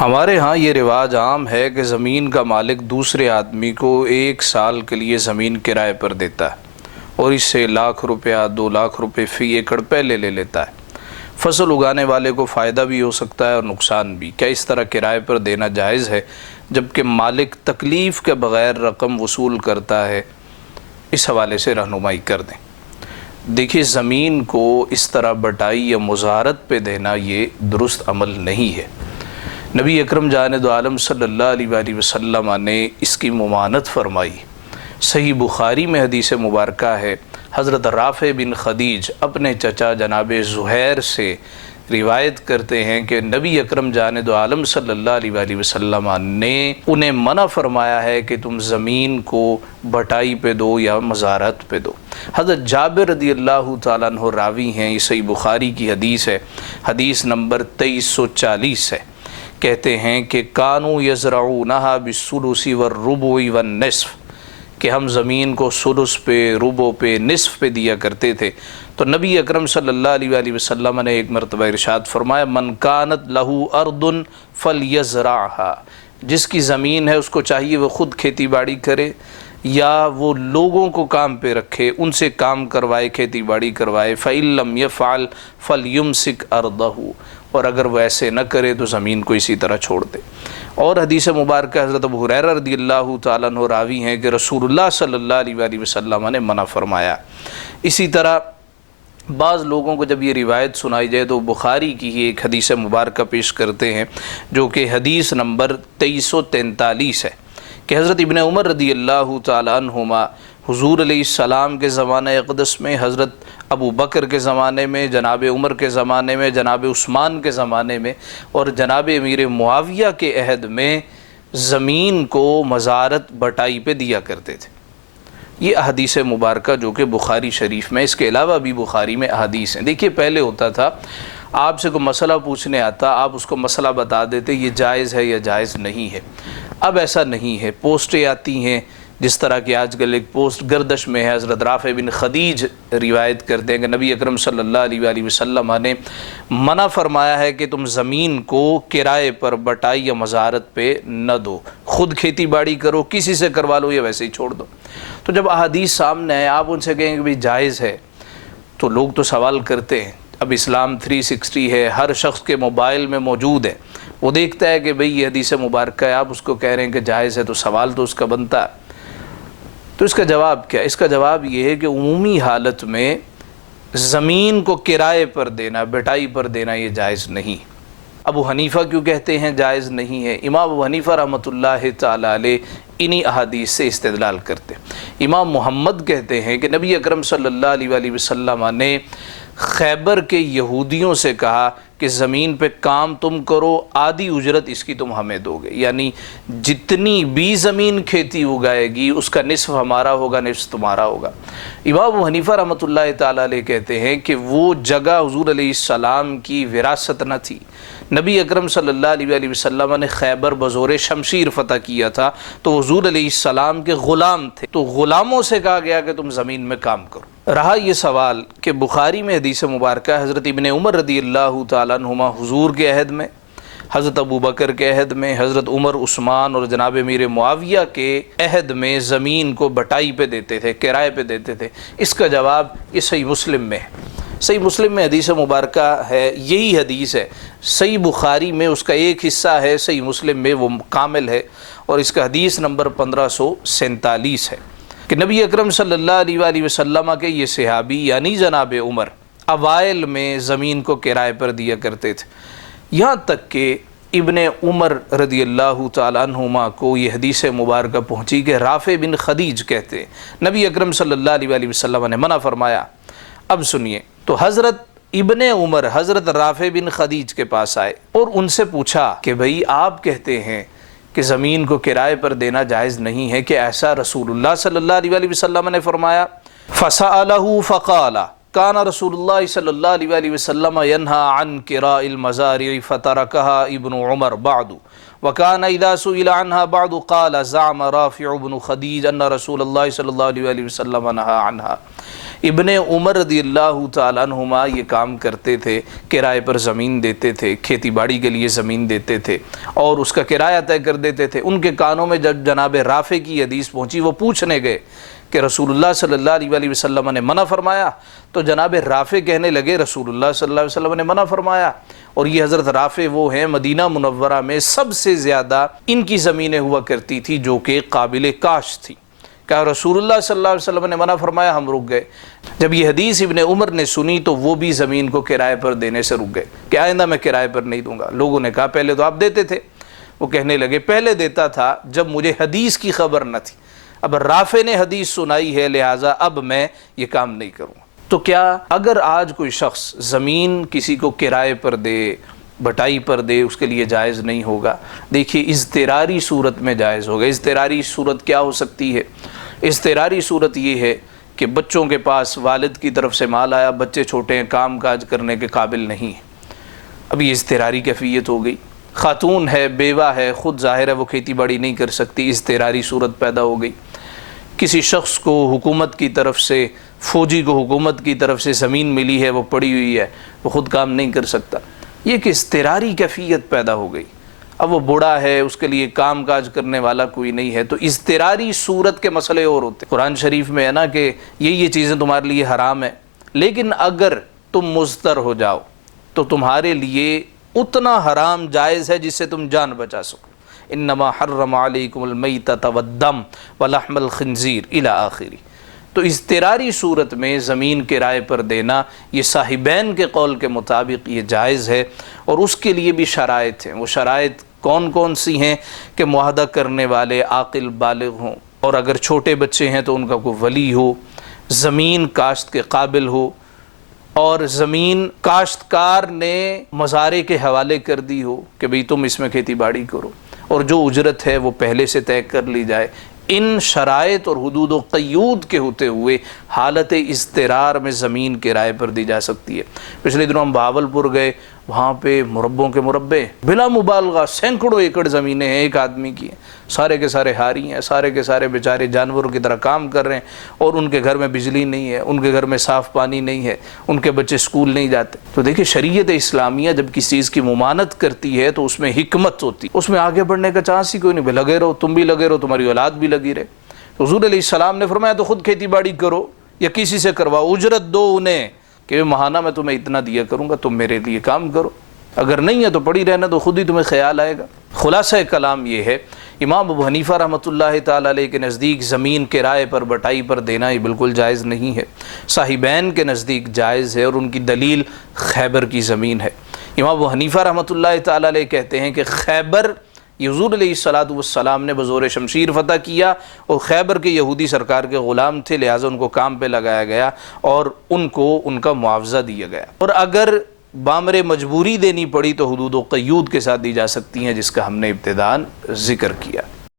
ہمارے ہاں یہ رواج عام ہے کہ زمین کا مالک دوسرے آدمی کو 1 سال کے لیے زمین کرائے پر دیتا ہے اور اس سے لاکھ روپیہ 2 لاکھ روپے فی ایکڑ پہلے لے لیتا ہے۔ فصل اگانے والے کو فائدہ بھی ہو سکتا ہے اور نقصان بھی۔ کیا اس طرح کرائے پر دینا جائز ہے جبکہ مالک تکلیف کے بغیر رقم وصول کرتا ہے؟ اس حوالے سے رہنمائی کر دیں۔ دیکھیے، زمین کو اس طرح بٹائی یا مزارت پہ دینا یہ درست عمل نہیں ہے۔ نبی اکرم جانب عالم صلی اللہ علیہ وآلہ وسلم نے اس کی ممانعت فرمائی۔ صحیح بخاری میں حدیث مبارکہ ہے، حضرت رافع بن خدیج اپنے چچا جناب زہیر سے روایت کرتے ہیں کہ نبی اکرم جانب عالم صلی اللہ علیہ وآلہ وسلم نے انہیں منع فرمایا ہے کہ تم زمین کو بٹائی پہ دو یا مزارت پہ دو۔ حضرت جابر رضی اللہ تعالیٰ عنہ راوی ہیں، یہ صحیح بخاری کی حدیث ہے، حدیث نمبر 2340 ہے۔ کہتے ہیں کہ کانوا یزرعونہا بالثلث والربع والنصف، کہ ہم زمین کو ثلث پہ، ربع پہ، نصف پہ دیا کرتے تھے۔ تو نبی اکرم صلی اللہ علیہ وآلہ وسلم نے ایک مرتبہ ارشاد فرمایا، من کانت لہ ارض فلیزرعھا، جس کی زمین ہے اس کو چاہیے وہ خود کھیتی باڑی کرے یا وہ لوگوں کو کام پہ رکھے، ان سے کام کروائے، کھیتی باڑی کروائے۔ فَإِن لَّمْ يَفْعَلْ فَلْيُمْسِكْ أَرْضَهُ، اور اگر وہ ایسے نہ کرے تو زمین کو اسی طرح چھوڑ دے۔ اور حدیث مبارکہ حضرت ابو ہریرہ رضی اللہ تعالیٰ عنہ راوی ہیں کہ رسول اللہ صلی اللہ علیہ وآلہ وسلم نے منع فرمایا۔ اسی طرح بعض لوگوں کو جب یہ روایت سنائی جائے تو بخاری کی ہی ایک حدیث مبارکہ پیش کرتے ہیں جو کہ حدیث نمبر 2343 ہے کہ حضرت ابن عمر رضی اللہ تعالیٰ عنہما حضور علیہ السلام کے زمانہ اقدس میں، حضرت ابو بکر کے زمانے میں، جناب عمر کے زمانے میں، جناب عثمان کے زمانے میں اور جناب امیر معاویہ کے عہد میں زمین کو مزارت بٹائی پہ دیا کرتے تھے۔ یہ احادیث مبارکہ جو کہ بخاری شریف میں، اس کے علاوہ بھی بخاری میں احادیث ہیں۔ دیکھیے، پہلے ہوتا تھا آپ سے کوئی مسئلہ پوچھنے آتا، آپ اس کو مسئلہ بتا دیتے یہ جائز ہے یا جائز نہیں ہے۔ اب ایسا نہیں ہے، پوسٹیں آتی ہیں، جس طرح کہ آج کل ایک پوسٹ گردش میں ہے، حضرت رافع بن خدیج روایت کرتے ہیں کہ نبی اکرم صلی اللہ علیہ وآلہ وسلم نے منع فرمایا ہے کہ تم زمین کو کرائے پر بٹائی یا مزارت پہ نہ دو، خود کھیتی باڑی کرو، کسی سے کروا لو یا ویسے ہی چھوڑ دو۔ تو جب احادیث سامنے آئے، آپ ان سے کہیں کہ بھی جائز ہے، تو لوگ تو سوال کرتے ہیں۔ اب اسلام 360 ہے، ہر شخص کے موبائل میں موجود ہے، وہ دیکھتا ہے کہ بھئی یہ حدیث مبارکہ ہے، آپ اس کو کہہ رہے ہیں کہ جائز ہے، تو سوال تو اس کا بنتا ہے۔ تو اس کا جواب کیا ہے؟ اس کا جواب یہ ہے کہ عمومی حالت میں زمین کو کرائے پر دینا، بٹائی پر دینا یہ جائز نہیں۔ ابو حنیفہ کیوں کہتے ہیں جائز نہیں ہے؟ امام ابو حنیفہ رحمۃ اللہ تعالی علیہ انہی احادیث سے استدلال کرتے ہیں۔ امام محمد کہتے ہیں کہ نبی اکرم صلی اللہ علیہ وآلہ وسلم نے خیبر کے یہودیوں سے کہا کہ زمین پہ کام تم کرو، آدھی اجرت اس کی تم ہمیں دو گے، یعنی جتنی بھی زمین کھیتی اگائے گی اس کا نصف ہمارا ہوگا، نصف تمہارا ہوگا۔ امام ابو حنیفہ رحمۃ اللہ تعالیٰ علیہ کہتے ہیں کہ وہ جگہ حضور علیہ السلام کی وراثت نہ تھی، نبی اکرم صلی اللہ علیہ وآلہ وسلم نے خیبر بزور شمشیر فتح کیا تھا، تو حضور علیہ السلام کے غلام تھے، تو غلاموں سے کہا گیا کہ تم زمین میں کام کرو۔ رہا یہ سوال کہ بخاری میں حدیث مبارکہ حضرت ابن عمر رضی اللہ تعالیٰ عنہما حضور کے عہد میں، حضرت ابو بکر کے عہد میں، حضرت عمر، عثمان اور جناب امیر معاویہ کے عہد میں زمین کو بٹائی پہ دیتے تھے، کرائے پہ دیتے تھے۔ اس کا جواب یہ صحیح مسلم میں ہے۔ صحیح مسلم میں حدیث مبارکہ ہے، یہی حدیث ہے۔ صحیح بخاری میں اس کا ایک حصہ ہے، صحیح مسلم میں وہ کامل ہے، اور اس کا حدیث نمبر 1547 ہے کہ نبی اکرم صلی اللہ علیہ وآلہ وسلم کے یہ صحابی یعنی جناب عمر اوائل میں زمین کو کرائے پر دیا کرتے تھے، یہاں تک کہ ابن عمر رضی اللہ تعالیٰ عنہما کو یہ حدیث مبارکہ پہنچی کہ رافع بن خدیج کہتے ہیں نبی اکرم صلی اللہ علیہ وآلہ وسلم نے منع فرمایا۔ اب سنیے، تو حضرت ابن عمر حضرت رافع بن خدیج کے پاس آئے اور ان سے پوچھا کہ بھئی آپ کہتے ہیں کہ زمین کو کرائے پر دینا جائز نہیں ہے، کہ ایسا رسول اللہ صلی اللہ علیہ وآلہ وسلم نے فرمایا؟ فسألہ فقال، کان رسول اللہ صلی اللہ علیہ وسلم ینہا عن قراء المزارع فترکہا ابن عمر بعد وکان اذا سئل عنها بعد قال زعم رافع بن خدیج ان رسول اللہ صلی اللہ علیہ وسلم نہا عنہا۔ ابن عمر رضی اللہ تعالیٰ عنہما یہ کام کرتے تھے، کرائے پر زمین دیتے تھے، کھیتی باڑی کے لیے زمین دیتے تھے اور اس کا کرایہ طے کر دیتے تھے۔ ان کے کانوں میں جب جناب رافع کی حدیث پہنچی، وہ پوچھنے گئے کہ رسول اللہ صلی اللہ علیہ وسلم نے منع فرمایا، تو جناب رافع کہنے لگے رسول اللہ صلی اللہ علیہ وسلم نے منع فرمایا۔ اور یہ حضرت رافع وہ ہیں مدینہ منورہ میں سب سے زیادہ ان کی زمینیں ہوا کرتی تھی جو کہ قابل کاشت تھی۔ کہ رسول اللہ صلی اللہ علیہ وسلم نے منع فرمایا، ہم رک گئے۔ جب یہ حدیث ابن عمر نے سنی تو وہ بھی زمین کو کرائے پر دینے سے رک گئے کہ آئندہ میں کرائے پر نہیں دوں گا۔ لوگوں نے کہا پہلے تو آپ دیتے تھے۔ وہ کہنے لگے پہلے دیتا تھا جب مجھے حدیث کی خبر نہ تھی، اب رافع نے حدیث سنائی ہے لہٰذا اب میں یہ کام نہیں کروں۔ تو کیا اگر آج کوئی شخص زمین کسی کو کرائے پر دے، بٹائی پر دے، اس کے لیے جائز نہیں ہوگا؟ دیکھیے اضطراری صورت میں جائز ہوگا۔ اضطراری صورت کیا ہو سکتی ہے؟ اضطراری صورت یہ ہے کہ بچوں کے پاس والد کی طرف سے مال آیا، بچے چھوٹے ہیں، کام کاج کرنے کے قابل نہیں ہیں، اب یہ اضطراری کیفیت ہو گئی۔ خاتون ہے، بیوہ ہے، خود ظاہر ہے وہ کھیتی باڑی نہیں کر سکتی، اضطراری صورت پیدا ہو گئی۔ کسی شخص کو حکومت کی طرف سے، فوجی کو حکومت کی طرف سے زمین ملی ہے، وہ پڑی ہوئی ہے، وہ خود کام نہیں کر سکتا، یہ کہ اضطراری کیفیت پیدا ہو گئی۔ اب وہ بوڑھا ہے، اس کے لیے کام کاج کرنے والا کوئی نہیں ہے، تو اضطراری صورت کے مسئلے اور ہوتے ہیں۔ قرآن شریف میں ہے نا کہ یہ چیزیں تمہارے لیے حرام ہیں، لیکن اگر تم مضطر ہو جاؤ تو تمہارے لیے اتنا حرام جائز ہے جس سے تم جان بچا سکو۔ انما حرم علیکم المیتۃ والدم ولحم الخنزیر الی آخری۔ تو اضطراری صورت میں زمین کرائے پر دینا یہ صاحبین کے قول کے مطابق یہ جائز ہے، اور اس کے لیے بھی شرائط ہیں۔ وہ شرائط کون کون سی ہیں؟ کہ معاہدہ کرنے والے عاقل بالغ ہوں، اور اگر چھوٹے بچے ہیں تو ان کا کوئی ولی ہو، زمین کاشت کے قابل ہو، اور زمین کاشتکار نے مزارع کے حوالے کر دی ہو کہ بھئی تم اس میں کھیتی باڑی کرو، اور جو اجرت ہے وہ پہلے سے طے کر لی جائے۔ ان شرائط اور حدود و قیود کے ہوتے ہوئے حالت اضطرار میں زمین کرائے پر دی جا سکتی ہے۔ پچھلے دنوں ہم بہاولپور گئے، وہاں پہ مربوں کے مربے بلا مبالغہ سینکڑوں ایکڑ زمینیں ہیں، ایک آدمی کی ہیں، سارے کے سارے ہاری ہیں، سارے کے سارے بیچارے جانوروں کی طرح کام کر رہے ہیں، اور ان کے گھر میں بجلی نہیں ہے، ان کے گھر میں صاف پانی نہیں ہے، ان کے بچے اسکول نہیں جاتے۔ تو دیکھیں شریعت اسلامیہ جب کسی چیز کی ممانعت کرتی ہے تو اس میں حکمت ہوتی ہے، اس میں آگے بڑھنے کا چانس ہی کوئی نہیں۔ لگے رہو، تم بھی لگے رہو، تمہاری اولاد بھی لگی رہے۔ تو حضور علیہ السلام نے فرمایا تو خود کھیتی باڑی کرو یا کسی سے کرواؤ، اجرت دو انہیں کہ ماہانہ میں تمہیں اتنا دیا کروں گا، تم میرے لیے کام کرو، اگر نہیں ہے تو پڑی رہنا، تو خود ہی تمہیں خیال آئے گا۔ خلاصہ کلام یہ ہے، امام ابو حنیفہ رحمۃ اللہ تعالیٰ علیہ کے نزدیک زمین کرائے پر بٹائی پر دینا یہ بالکل جائز نہیں ہے۔ صاحبین کے نزدیک جائز ہے، اور ان کی دلیل خیبر کی زمین ہے۔ امام ابو حنیفہ رحمۃ اللہ تعالیٰ علیہ کہتے ہیں کہ خیبر یہ حضور علیہ السلام نے بزور شمشیر فتح کیا، اور خیبر کے یہودی سرکار کے غلام تھے، لہٰذا ان کو کام پہ لگایا گیا اور ان کو ان کا معاوضہ دیا گیا، اور اگر بامر مجبوری دینی پڑی تو حدود و قیود کے ساتھ دی جا سکتی ہیں، جس کا ہم نے ابتداءً ذکر کیا۔